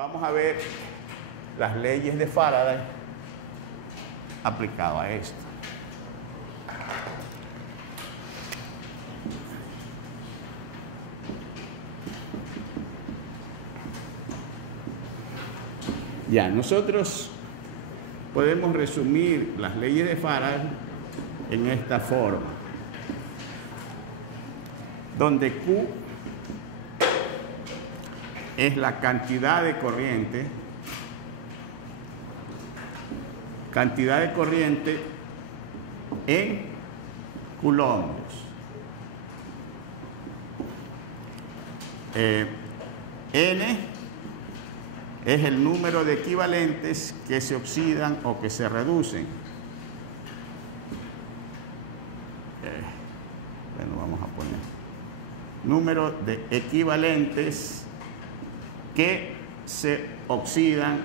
vamos a ver las leyes de Faraday aplicado a esto. Ya, nosotros podemos resumir las leyes de Faraday en esta forma, donde Q es la cantidad de corriente en coulombs. N es el número de equivalentes que se oxidan o que se reducen. Bueno, vamos a poner número de equivalentes que se oxidan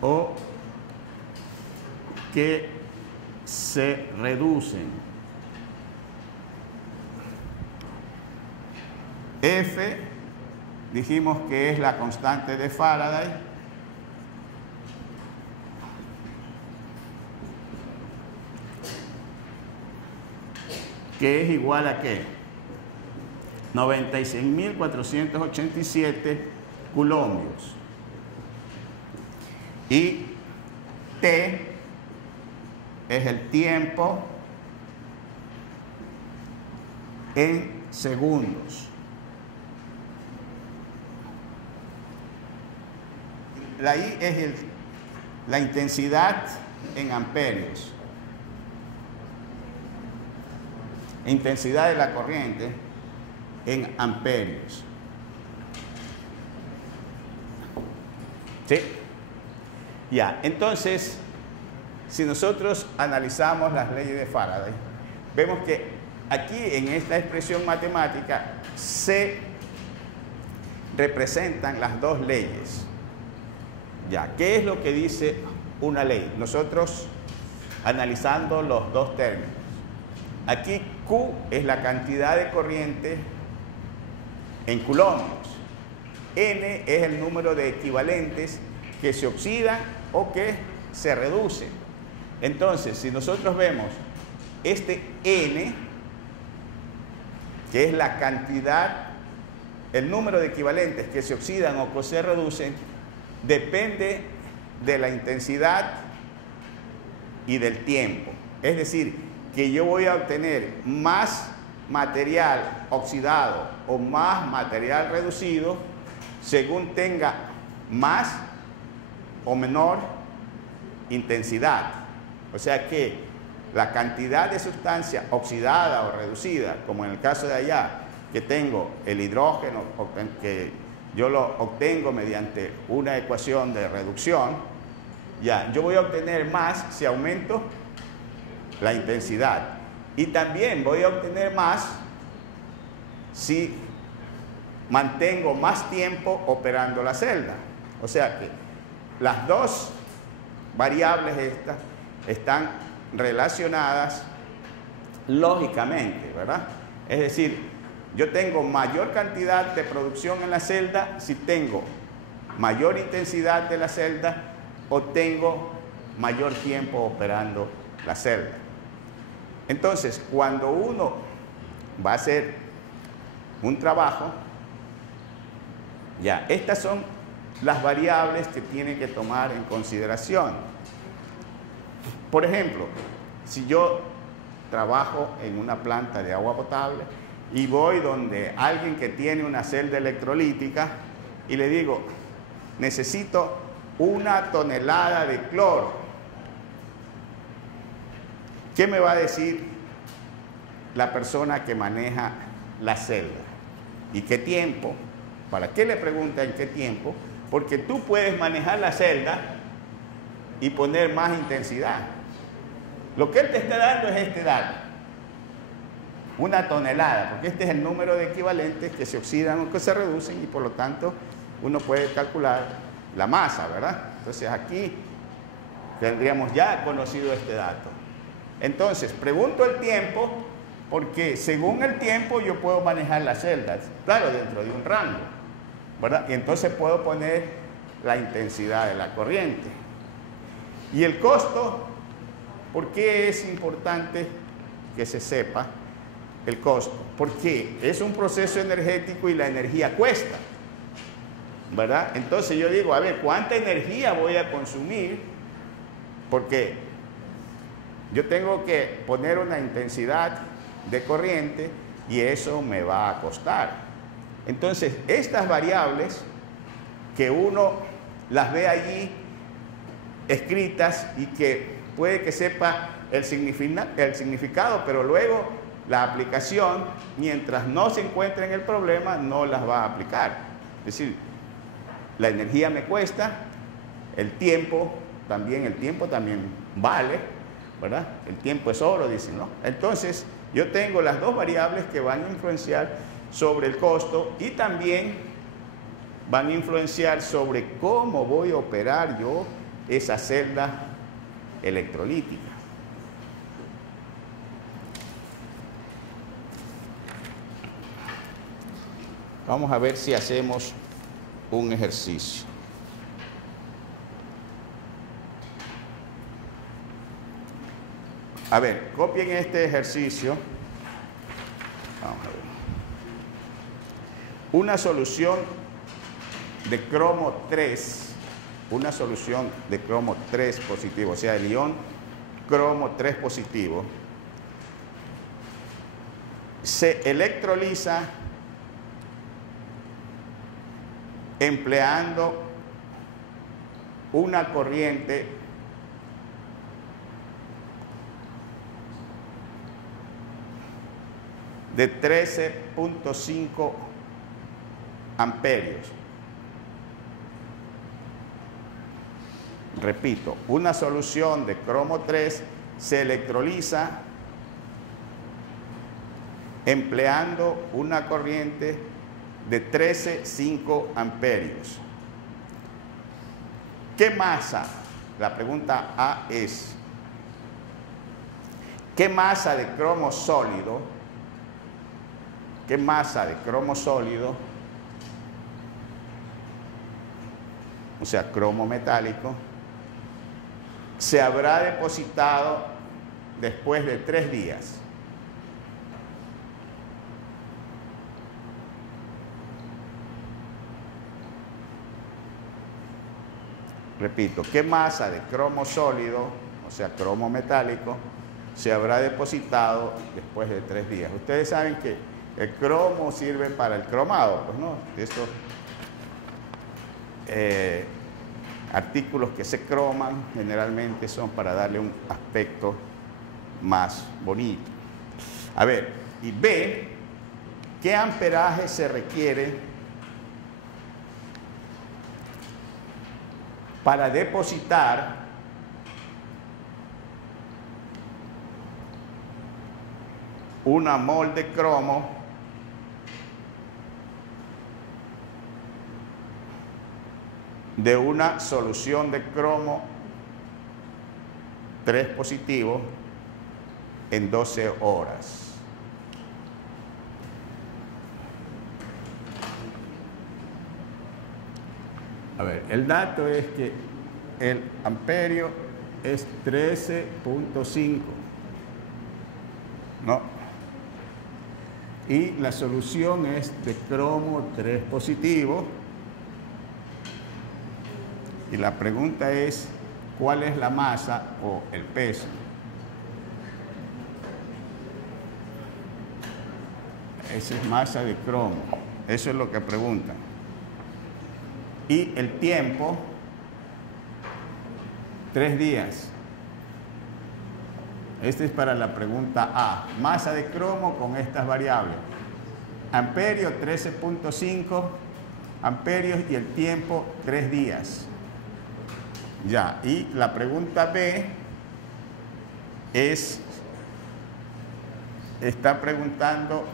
o que se reducen. F dijimos que es la constante de Faraday. Que es igual a ¿qué? 96.487 coulombios. Y T es el tiempo en segundos. La I es la intensidad en amperios. Intensidad de la corriente en amperios. ¿Sí? Ya, entonces, si nosotros analizamos las leyes de Faraday, vemos que aquí en esta expresión matemática se representan las dos leyes. Ya, ¿qué es lo que dice una ley? Nosotros analizando los dos términos. Aquí Q es la cantidad de corriente en coulombs. N es el número de equivalentes que se oxidan o que se reducen. Entonces, si nosotros vemos este N, que es la cantidad, el número de equivalentes que se oxidan o que se reducen, depende de la intensidad y del tiempo. Es decir, que yo voy a obtener más material oxidado o más material reducido según tenga más o menor intensidad. O sea que la cantidad de sustancia oxidada o reducida, como en el caso de allá, que tengo el hidrógeno, que yo lo obtengo mediante una ecuación de reducción, ya, yo voy a obtener más si aumento la intensidad. Y también voy a obtener más si mantengo más tiempo operando la celda. O sea que las dos variables estas están relacionadas lógicamente, ¿verdad? Es decir, yo tengo mayor cantidad de producción en la celda si tengo mayor intensidad de la celda o tengo mayor tiempo operando la celda. Entonces, cuando uno va a hacer un trabajo, ya, estas son las variables que tiene que tomar en consideración. Por ejemplo, si yo trabajo en una planta de agua potable y voy donde alguien que tiene una celda electrolítica y le digo, necesito 1 tonelada de cloro. ¿Qué me va a decir la persona que maneja la celda? ¿Y qué tiempo? ¿Para qué le pregunta en qué tiempo? Porque tú puedes manejar la celda y poner más intensidad. Lo que él te está dando es este dato. 1 tonelada, porque este es el número de equivalentes que se oxidan o que se reducen y por lo tanto uno puede calcular la masa, ¿verdad? Entonces aquí tendríamos ya conocido este dato. Entonces, pregunto el tiempo porque según el tiempo yo puedo manejar las celdas, claro, dentro de un rango. ¿verdad? Y entonces puedo poner la intensidad de la corriente. Y el costo, ¿por qué es importante que se sepa el costo? Porque es un proceso energético y la energía cuesta, ¿verdad? Entonces yo digo, a ver, ¿cuánta energía voy a consumir? Porque yo tengo que poner una intensidad de corriente y eso me va a costar. Entonces, estas variables que uno las ve allí escritas y que puede que sepa el significado, pero luego la aplicación, mientras no se encuentre en el problema, no las va a aplicar. Es decir, la energía me cuesta, el tiempo también vale, ¿verdad? El tiempo es oro, dicen, ¿no? Entonces, yo tengo las dos variables que van a influenciar sobre el costo y también van a influenciar sobre cómo voy a operar yo esa celda electrolítica. Vamos a ver si hacemos un ejercicio. A ver, copien este ejercicio. Vamos a ver. Una solución de cromo 3, una solución de cromo 3 positivo, o sea, el ion cromo 3 positivo, se electroliza empleando una corriente de 13.5 amperios. Repito, una solución de cromo 3 se electroliza empleando una corriente de 13.5 amperios. ¿Qué masa? La pregunta A es, ¿qué masa de cromo sólido? ¿Qué masa de cromo sólido? O sea, cromo metálico, se habrá depositado después de 3 días. Repito, ¿qué masa de cromo sólido, o sea, cromo metálico, se habrá depositado después de 3 días? Ustedes saben que el cromo sirve para el cromado, pues no, estos artículos que se croman generalmente son para darle un aspecto más bonito. A ver, y B, ¿qué amperaje se requiere para depositar una mol de cromo de una solución de cromo 3 positivo en 12 horas? A ver, el dato es que el amperio es 13.5, ¿no? Y la solución es de cromo 3 positivo. Y la pregunta es, ¿cuál es la masa o el peso? Esa es masa de cromo. Eso es lo que preguntan. Y el tiempo, 3 días. Este es para la pregunta A. Masa de cromo con estas variables. Amperio, 13.5 amperios y el tiempo, 3 días. Ya, y la pregunta B está preguntando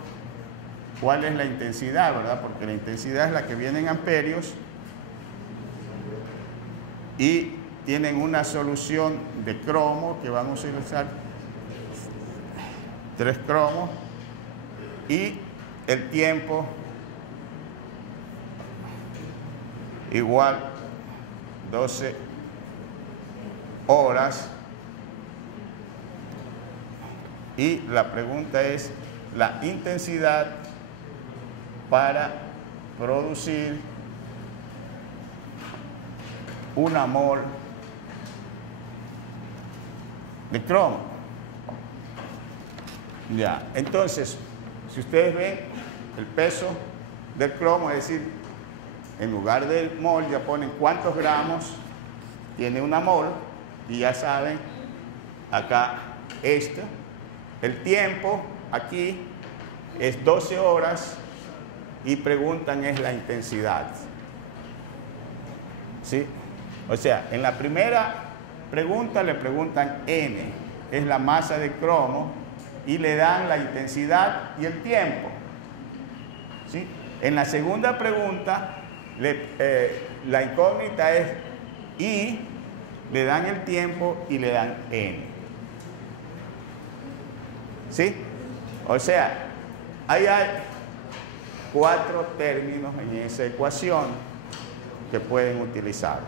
cuál es la intensidad, ¿verdad? Porque la intensidad es la que viene en amperios y tienen una solución de cromo que van a utilizar 3 cromos y el tiempo igual 12 horas. Y la pregunta es la intensidad para producir una mol de cromo. Ya, entonces, si ustedes ven el peso del cromo, es decir, en lugar del mol ya ponen cuántos gramos tiene una mol y ya saben acá esto. El tiempo aquí es 12 horas y preguntan es la intensidad. ¿Sí? O sea, en la primera pregunta le preguntan N, es la masa de cromo, y le dan la intensidad y el tiempo. ¿Sí? En la segunda pregunta, la incógnita es I, le dan el tiempo y le dan N. ¿Sí? O sea, ahí hay 4 términos en esa ecuación que pueden utilizar.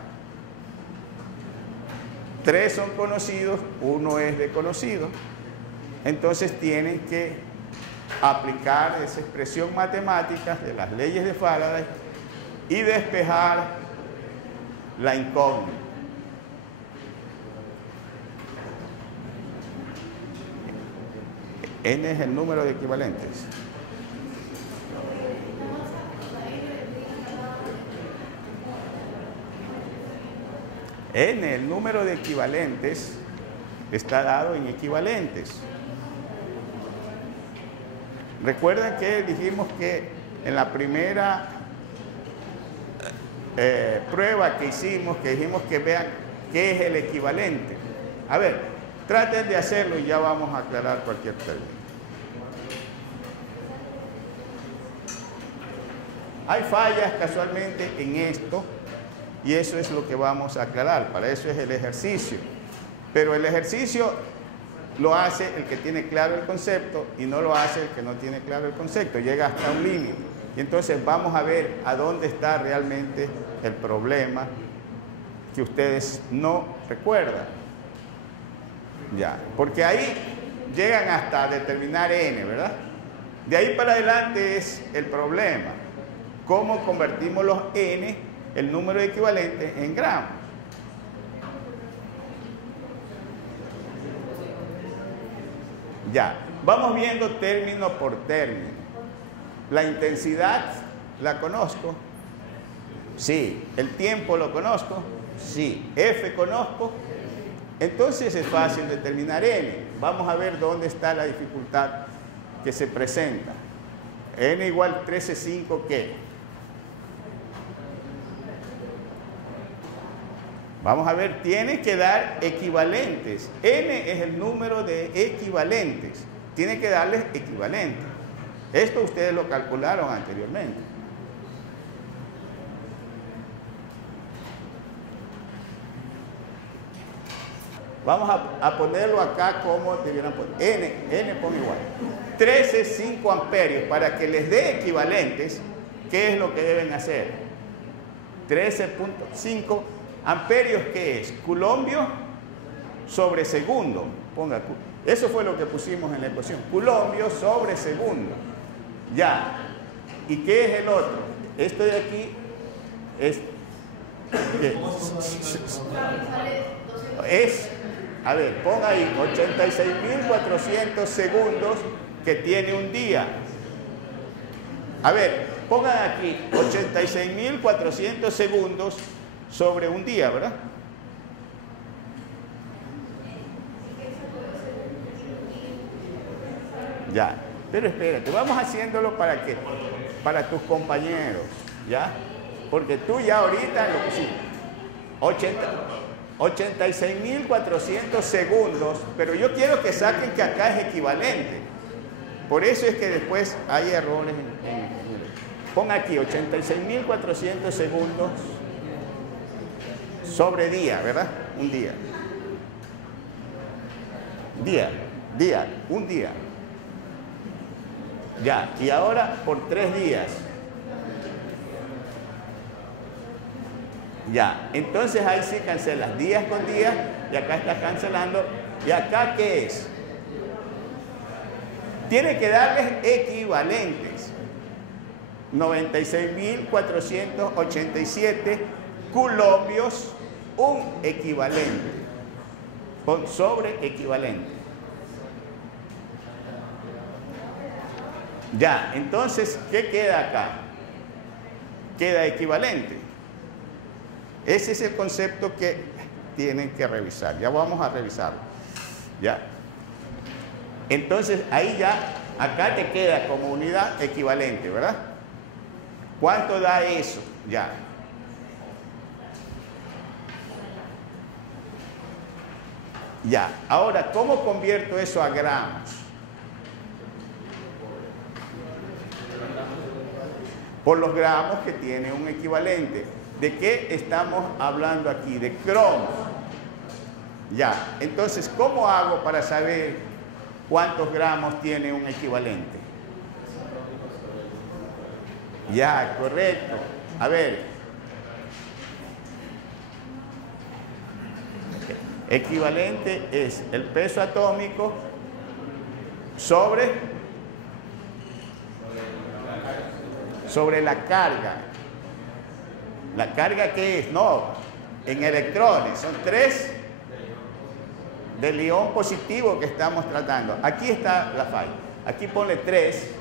3 son conocidos, 1 es desconocido. Entonces tienen que aplicar esa expresión matemática de las leyes de Faraday y despejar la incógnita. N es el número de equivalentes. N, el número de equivalentes, está dado en equivalentes. Recuerden que dijimos que en la primera prueba que hicimos, que dijimos que vean qué es el equivalente. A ver, traten de hacerlo y ya vamos a aclarar cualquier término. Hay fallas casualmente en esto y eso es lo que vamos a aclarar. Para eso es el ejercicio. Pero el ejercicio lo hace el que tiene claro el concepto y no lo hace el que no tiene claro el concepto. Llega hasta un límite. Y entonces vamos a ver a dónde está realmente el problema que ustedes no recuerdan. Ya, porque ahí llegan hasta determinar N, ¿verdad? De ahí para adelante es el problema. ¿Cómo convertimos los N, el número equivalente, en gramos? Ya, vamos viendo término por término. La intensidad la conozco. Sí. El tiempo lo conozco. Sí. F conozco. Entonces es fácil determinar N. Vamos a ver dónde está la dificultad que se presenta. N igual 13,5, ¿qué? Vamos a ver, tiene que dar equivalentes. N es el número de equivalentes. Tiene que darles equivalentes. Esto ustedes lo calcularon anteriormente. Vamos a ponerlo acá como debieran poner. N pone igual. 13,5 amperios. Para que les dé equivalentes, ¿qué es lo que deben hacer? 13,5 amperios, ¿qué es? Culombio sobre segundo. Ponga, eso fue lo que pusimos en la ecuación. Culombio sobre segundo. Ya. ¿Y qué es el otro? Esto de aquí es... Es, a ver, ponga ahí 86.400 segundos que tiene un día. A ver, pongan aquí 86.400 segundos sobre un día, ¿verdad? Ya, pero espérate, vamos haciéndolo para que, para tus compañeros, ¿ya? Porque tú ya ahorita lo pusiste. 86.400 segundos, pero yo quiero que saquen que acá es equivalente. Por eso es que después hay errores pon aquí 86.400 segundos sobre día, ¿verdad? Un día. Un día. Ya, y ahora por 3 días. Ya, entonces ahí sí cancelas días con días y acá estás cancelando. ¿Y acá qué es? Tiene que darles equivalentes. 96.487 coulombos, un equivalente. Con sobre equivalente. Ya, entonces, ¿qué queda acá? Queda equivalente. Ese es el concepto que tienen que revisar. Ya vamos a revisarlo. Ya. Entonces, ahí ya, acá te queda como unidad equivalente, ¿verdad? ¿Cuánto da eso? Ya. Ya. Ahora, ¿cómo convierto eso a gramos? Por los gramos que tiene un equivalente. ¿De qué estamos hablando aquí? De cromo. Ya. Entonces, ¿cómo hago para saber cuántos gramos tiene un equivalente? Ya, correcto. A ver. Equivalente es el peso atómico sobre la carga. ¿La carga qué es? No, en electrones. Son 3 del ion positivo que estamos tratando. Aquí está la falla. Aquí ponle 3.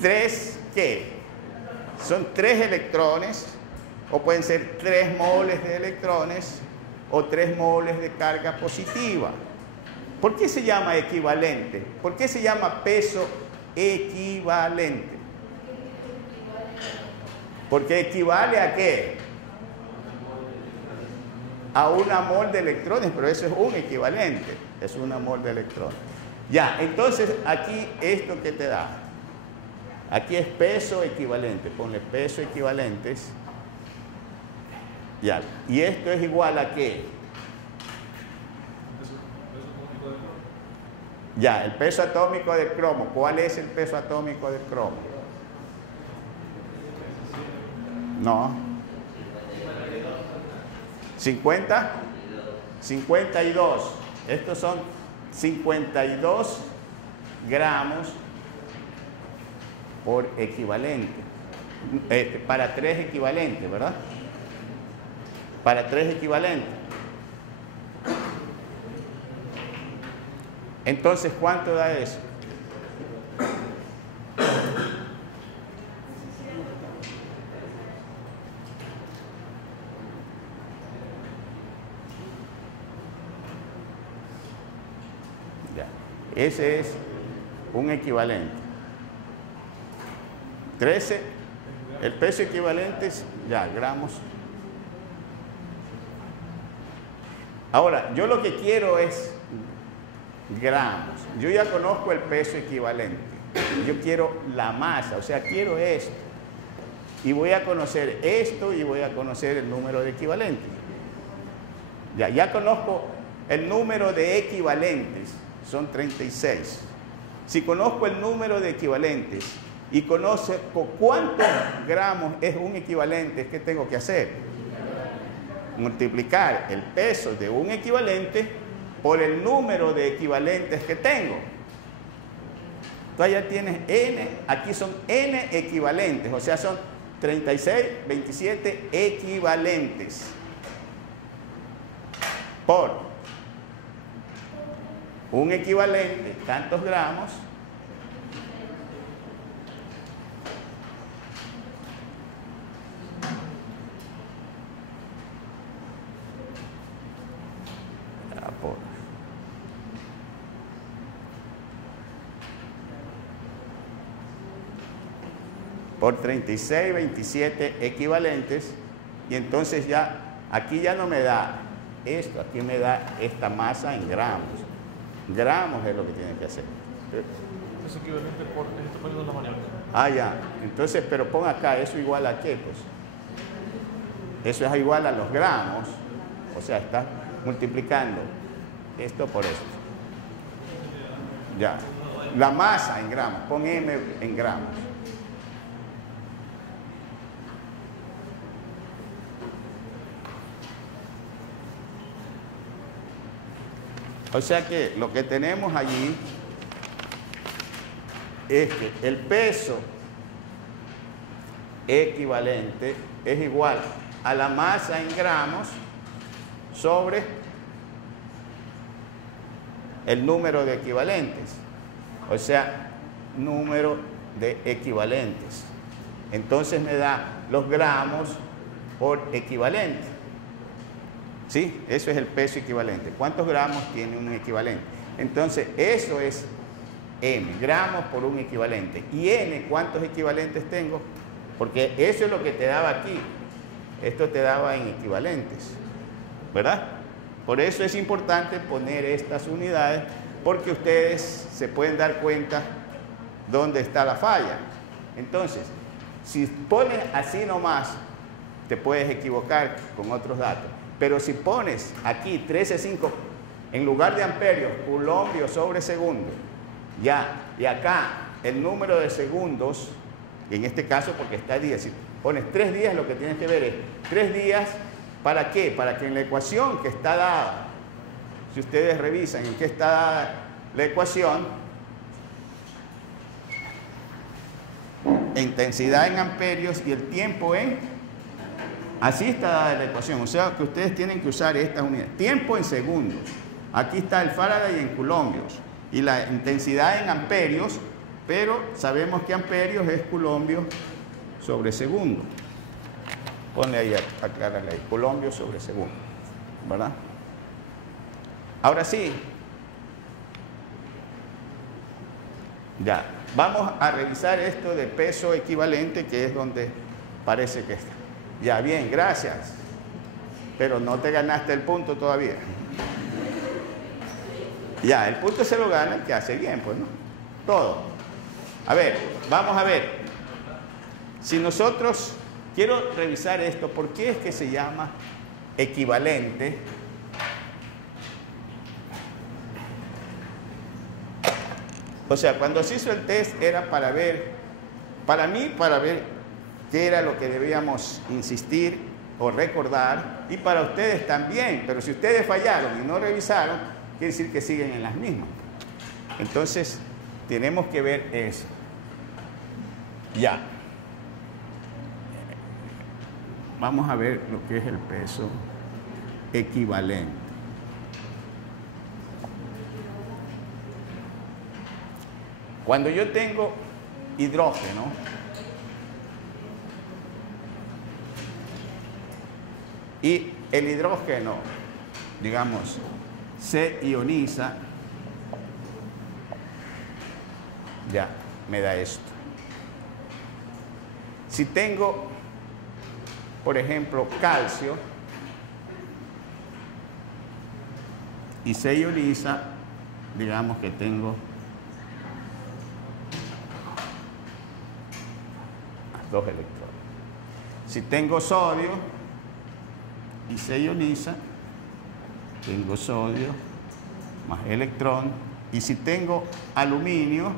¿3 qué? Son 3 electrones, o pueden ser 3 moles de electrones, o 3 moles de carga positiva. ¿Por qué se llama equivalente? ¿Por qué se llama peso equivalente? Porque equivale ¿a qué? A una mol de electrones, pero eso es un equivalente, es una mol de electrones. Ya, entonces aquí esto que te da, aquí es peso equivalente, ponle peso equivalentes, ya, y esto es igual a ¿qué? Ya, el peso atómico del cromo. ¿Cuál es el peso atómico del cromo? No. 50. 52. Estos son 52 gramos por equivalente. Para 3 equivalentes, ¿verdad? Para 3 equivalentes. Entonces, ¿cuánto da eso? Ya. Ese es un equivalente. 13, el peso equivalente es, ya, gramos. Ahora, yo lo que quiero es gramos. Yo ya conozco el peso equivalente. Yo quiero la masa, o sea, quiero esto. Y voy a conocer esto y voy a conocer el número de equivalentes. Ya conozco el número de equivalentes, son 36. Si conozco el número de equivalentes y conozco cuántos gramos es un equivalente, ¿qué tengo que hacer? Multiplicar el peso de un equivalente por el número de equivalentes que tengo. Entonces ya tienes n, aquí son n equivalentes, o sea, son 36, 27 equivalentes por un equivalente, tantos gramos, por 36, 27 equivalentes, y entonces ya, aquí ya no me da esto, aquí me da esta masa en gramos. Gramos es lo que tiene que hacer. Es equivalente por este tamaño de una manera. Ah, ya. Entonces, pero pon acá, ¿eso igual a qué? Pues eso es igual a los gramos, o sea, está multiplicando esto por esto. Ya. La masa en gramos, pon M en gramos. O sea que lo que tenemos allí es que el peso equivalente es igual a la masa en gramos sobre el número de equivalentes, o sea, número de equivalentes. Entonces me da los gramos por equivalente. ¿Sí? Eso es el peso equivalente. ¿Cuántos gramos tiene un equivalente? Entonces, eso es M, gramos por un equivalente. ¿Y N cuántos equivalentes tengo? Porque eso es lo que te daba aquí. Esto te daba en equivalentes, ¿verdad? Por eso es importante poner estas unidades, porque ustedes se pueden dar cuenta dónde está la falla. Entonces, si pones así nomás, te puedes equivocar con otros datos. Pero si pones aquí 13.5, en lugar de amperios, coulombios sobre segundo, ya, y acá el número de segundos, y en este caso porque está días, si pones 3 días, lo que tienes que ver es 3 días, ¿para qué? Para que en la ecuación que está dada, si ustedes revisan en qué está dada la ecuación, intensidad en amperios y el tiempo en... Así está dada la ecuación, o sea que ustedes tienen que usar estas unidades. Tiempo en segundos, aquí está el Faraday en coulombios, y la intensidad en amperios, pero sabemos que amperios es coulombios sobre segundo. Ponle ahí, aclárale ahí, coulombios sobre segundo, ¿verdad? Ahora sí, ya, vamos a revisar esto de peso equivalente, que es donde parece que está. Ya, bien, gracias. Pero no te ganaste el punto todavía. Ya, el punto se lo gana el que hace bien, pues, ¿no? Todo. A ver, vamos a ver. Si nosotros... Quiero revisar esto. ¿Por qué es que se llama equivalente? O sea, cuando se hizo el test era para ver... Para mí, para ver qué era lo que debíamos insistir o recordar, y para ustedes también, pero si ustedes fallaron y no revisaron, quiere decir que siguen en las mismas. Entonces, tenemos que ver eso. Ya. Vamos a ver lo que es el peso equivalente. Cuando yo tengo hidrógeno, y el hidrógeno, digamos, se ioniza, ya, me da esto. Si tengo, por ejemplo, calcio, y se ioniza, digamos que tengo dos electrones. Si tengo sodio, y se ioniza, tengo sodio más electrón, y si tengo aluminio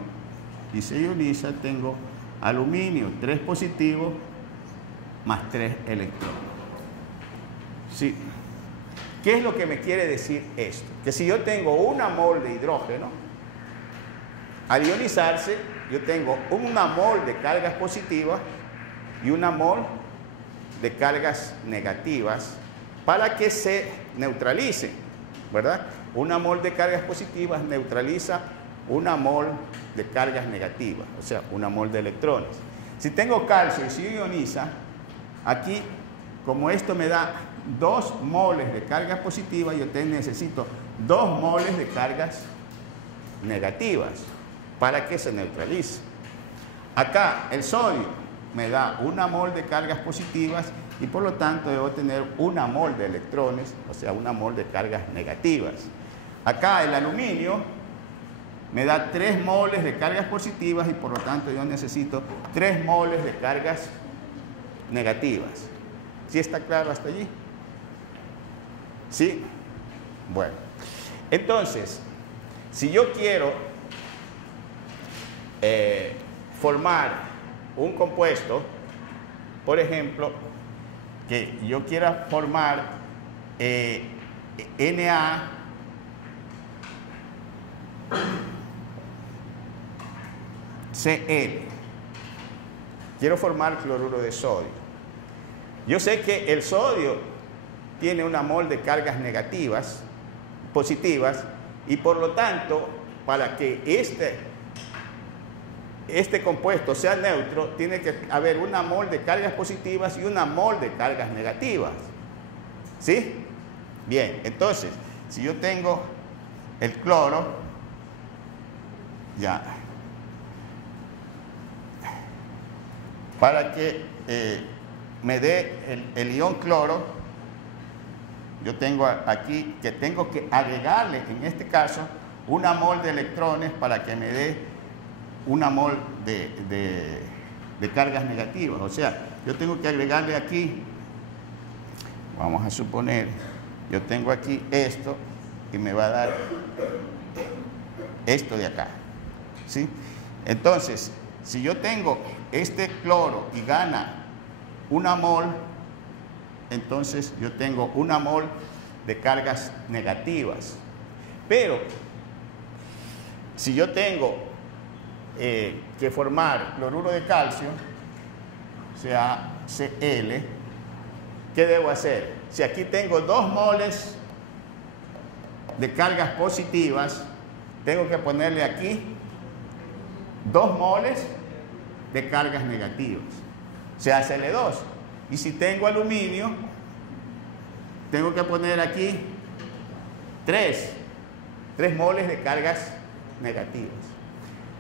y se ioniza, tengo aluminio 3 positivos más 3 electrones. ¿Sí? ¿Qué es lo que me quiere decir esto? Que si yo tengo 1 mol de hidrógeno, al ionizarse, yo tengo 1 mol de cargas positivas y 1 mol de cargas negativas, para que se neutralicen, ¿verdad? 1 mol de cargas positivas neutraliza 1 mol de cargas negativas, o sea, 1 mol de electrones. Si tengo calcio y se ioniza, aquí, como esto me da 2 moles de cargas positivas, yo necesito 2 moles de cargas negativas para que se neutralice. Acá, el sodio me da 1 mol de cargas positivas y por lo tanto debo tener 1 mol de electrones, o sea, 1 mol de cargas negativas. Acá el aluminio me da 3 moles de cargas positivas y por lo tanto yo necesito 3 moles de cargas negativas. ¿Sí está claro hasta allí? ¿Sí? Bueno, entonces, si yo quiero formar un compuesto, por ejemplo, que yo quiera formar Na Cl. Quiero formar cloruro de sodio. Yo sé que el sodio tiene una mol de cargas negativas, positivas, y por lo tanto, para que este compuesto sea neutro, tiene que haber una mol de cargas positivas y una mol de cargas negativas. ¿Sí? Bien, entonces, si yo tengo el cloro, ya, para que me dé el ion cloro, yo tengo aquí que tengo que agregarle, en este caso, una mol de electrones para que me dé una mol de cargas negativas. O sea, yo tengo que agregarle aquí, vamos a suponer, yo tengo aquí esto y me va a dar esto de acá. ¿Sí? Entonces, si yo tengo este cloro y gana una mol, entonces yo tengo una mol de cargas negativas. Pero si yo tengo que formar cloruro de calcio, o sea, Cl, ¿qué debo hacer? Si aquí tengo 2 moles de cargas positivas, tengo que ponerle aquí 2 moles de cargas negativas, o sea, Cl2. Y si tengo aluminio, tengo que poner aquí 3 moles de cargas negativas.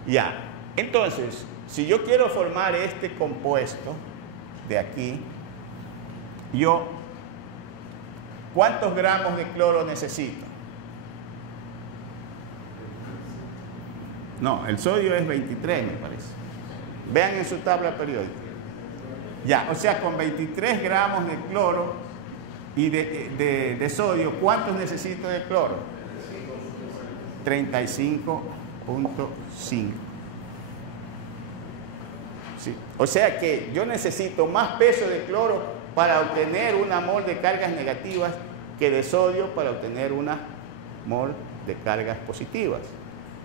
Ya, entonces, si yo quiero formar este compuesto de aquí, ¿cuántos gramos de cloro necesito? No, el sodio es 23, me parece. Vean en su tabla periódica. Ya, o sea, con 23 gramos de cloro y de sodio, ¿cuántos necesito de cloro? 35.5. ¿Sí? O sea que yo necesito más peso de cloro para obtener una mol de cargas negativas que de sodio para obtener una mol de cargas positivas,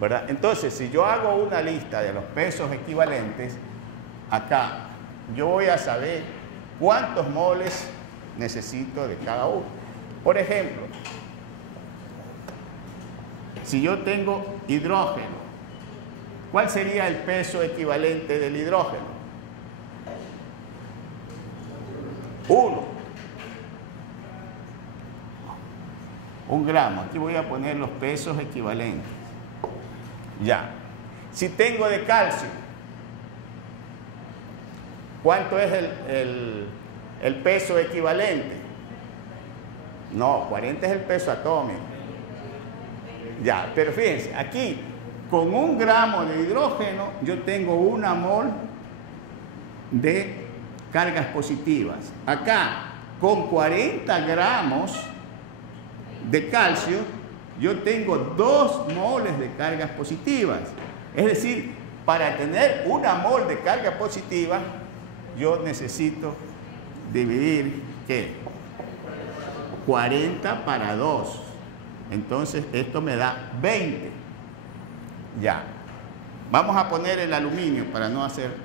¿verdad? Entonces, si yo hago una lista de los pesos equivalentes, acá yo voy a saber cuántos moles necesito de cada uno. Por ejemplo, si yo tengo hidrógeno, ¿cuál sería el peso equivalente del hidrógeno? 1 gramo. Aquí voy a poner los pesos equivalentes. Ya. Si tengo de calcio, ¿cuánto es el peso equivalente? No, 40 es el peso atómico. Ya, pero fíjense, aquí con 1 gramo de hidrógeno yo tengo una mol de cargas positivas. Acá, con 40 gramos de calcio, yo tengo 2 moles de cargas positivas. Es decir, para tener una mol de carga positiva, yo necesito dividir, ¿qué? 40 para 2. Entonces, esto me da 20. Ya. Vamos a poner el aluminio para no hacer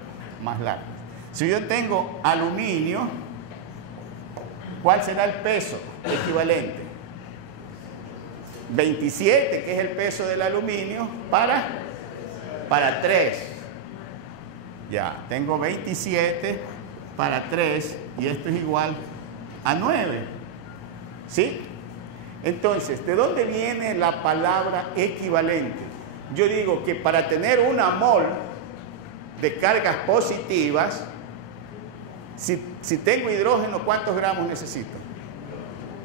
más largo. Si yo tengo aluminio, ¿cuál será el peso equivalente? 27, que es el peso del aluminio, para 3. Ya, tengo 27 para 3 y esto es igual a 9. ¿Sí? Entonces, ¿de dónde viene la palabra equivalente? Yo digo que para tener una mol de cargas positivas, si tengo hidrógeno, ¿cuántos gramos necesito?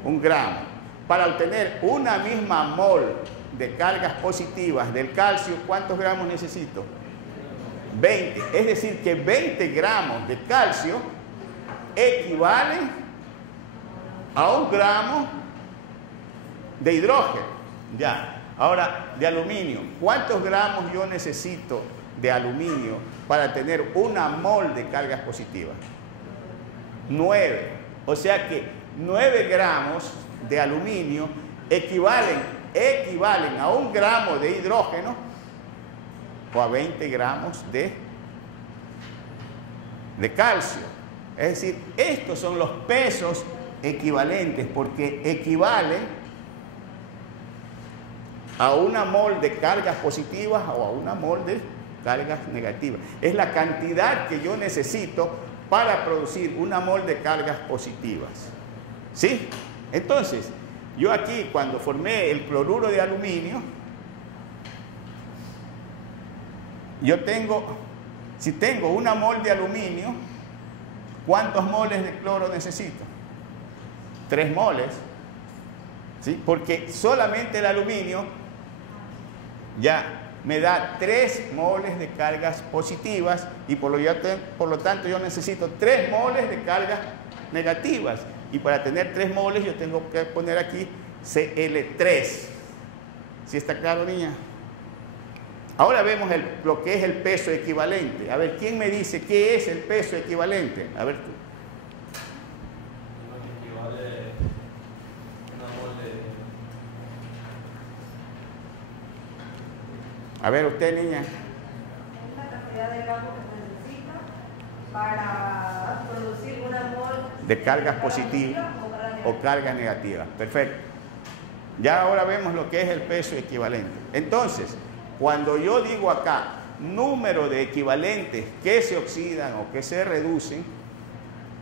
1 gramo. Para obtener una misma mol de cargas positivas del calcio, ¿cuántos gramos necesito? 20. Es decir, que 20 gramos de calcio equivalen a 1 gramo de hidrógeno. Ya. Ahora, de aluminio. ¿Cuántos gramos yo necesito de aluminio para tener una mol de cargas positivas? 9. O sea que 9 gramos de aluminio equivalen a 1 gramo de hidrógeno o a 20 gramos de calcio. Es decir, estos son los pesos equivalentes porque equivalen a una mol de cargas positivas o a una mol de cargas negativas. Es la cantidad que yo necesito para producir una mol de cargas positivas. ¿Sí? Entonces, yo aquí cuando formé el cloruro de aluminio, si tengo una mol de aluminio, ¿cuántos moles de cloro necesito? 3 moles. ¿Sí? Porque solamente el aluminio ya me da 3 moles de cargas positivas y por lo tanto yo necesito 3 moles de cargas negativas. Y para tener 3 moles yo tengo que poner aquí Cl3. ¿Sí está claro, niña? Ahora vemos lo que es el peso equivalente. A ver, ¿quién me dice qué es el peso equivalente? A ver tú. Equivale una mol de... A ver, usted, niña. Es la cantidad de agua que se necesita para producir una mol De cargas positivas o cargas negativas. Perfecto. Ya ahora vemos lo que es el peso equivalente. Entonces, cuando yo digo acá número de equivalentes que se oxidan o que se reducen,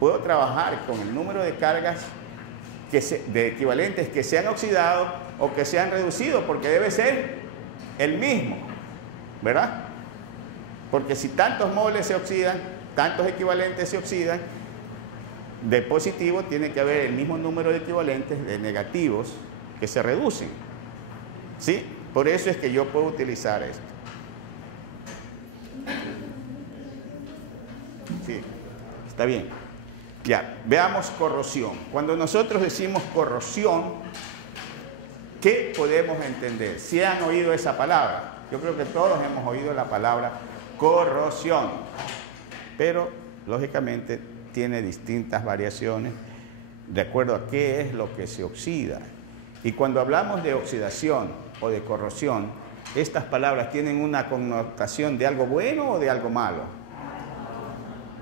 puedo trabajar con el número de cargas de equivalentes que se han oxidado o que se han reducido, porque debe ser el mismo, ¿verdad? Porque si tantos moles se oxidan, tantos equivalentes se oxidan, de positivo tiene que haber el mismo número de equivalentes de negativos que se reducen. ¿Sí? Por eso es que yo puedo utilizar esto. Sí, está bien. Ya, veamos corrosión. Cuando nosotros decimos corrosión, ¿qué podemos entender? ¿Sí han oído esa palabra? Yo creo que todos hemos oído la palabra corrosión, pero lógicamente tiene distintas variaciones de acuerdo a qué es lo que se oxida. Y cuando hablamos de oxidación o de corrosión, estas palabras tienen una connotación de algo bueno o de algo malo.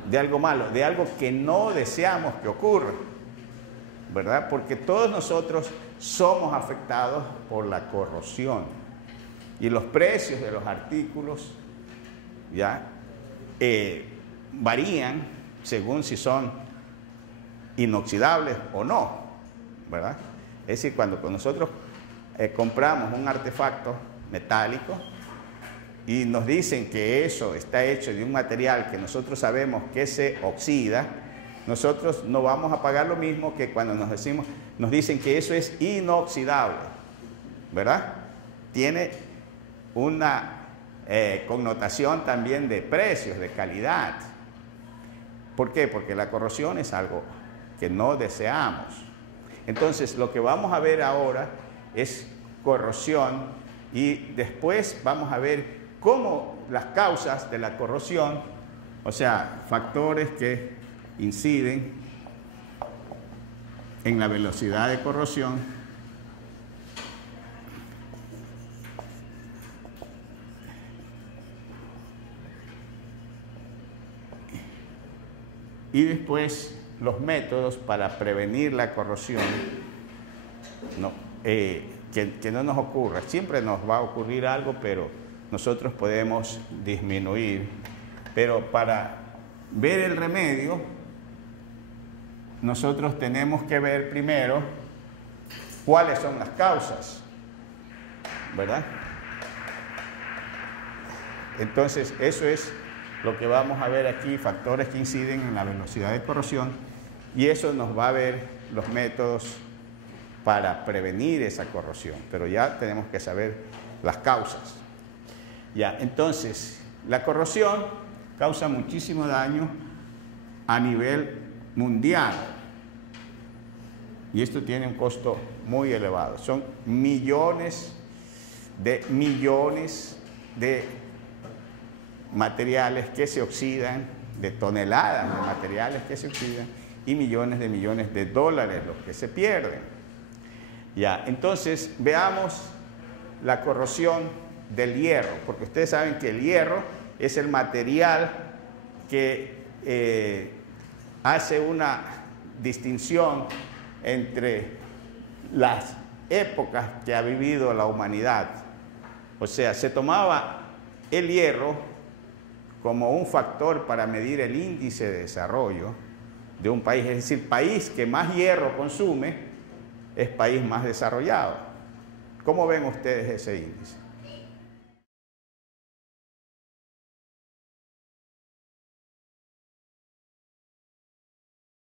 De algo malo, de algo que no deseamos que ocurra, ¿verdad? Porque todos nosotros somos afectados por la corrosión y los precios de los artículos ya varían según si son inoxidables o no, ¿verdad? Es decir, cuando nosotros compramos un artefacto metálico y nos dicen que eso está hecho de un material que nosotros sabemos que se oxida, nosotros no vamos a pagar lo mismo que cuando nos dicen que eso es inoxidable, ¿verdad? Tiene una connotación también de precios, de calidad. ¿Por qué? Porque la corrosión es algo que no deseamos. Entonces, lo que vamos a ver ahora es corrosión y después vamos a ver cómo las causas de la corrosión, o sea, factores que inciden en la velocidad de corrosión, y después los métodos para prevenir la corrosión, que no nos ocurra. Siempre nos va a ocurrir algo, pero nosotros podemos disminuir. Pero para ver el remedio, nosotros tenemos que ver primero cuáles son las causas, ¿verdad? Entonces, eso es lo que vamos a ver aquí, factores que inciden en la velocidad de corrosión, y eso nos va a ver los métodos para prevenir esa corrosión, pero ya tenemos que saber las causas. Ya, entonces, la corrosión causa muchísimo daño a nivel mundial, y esto tiene un costo muy elevado. Son millones de materiales que se oxidan, de toneladas de materiales que se oxidan, y millones de dólares los que se pierden. Ya, entonces veamos la corrosión del hierro, porque ustedes saben que el hierro es el material que hace una distinción entre las épocas que ha vivido la humanidad. O sea, se tomaba el hierro como un factor para medir el índice de desarrollo de un país. Es decir, país que más hierro consume es país más desarrollado. ¿Cómo ven ustedes ese índice?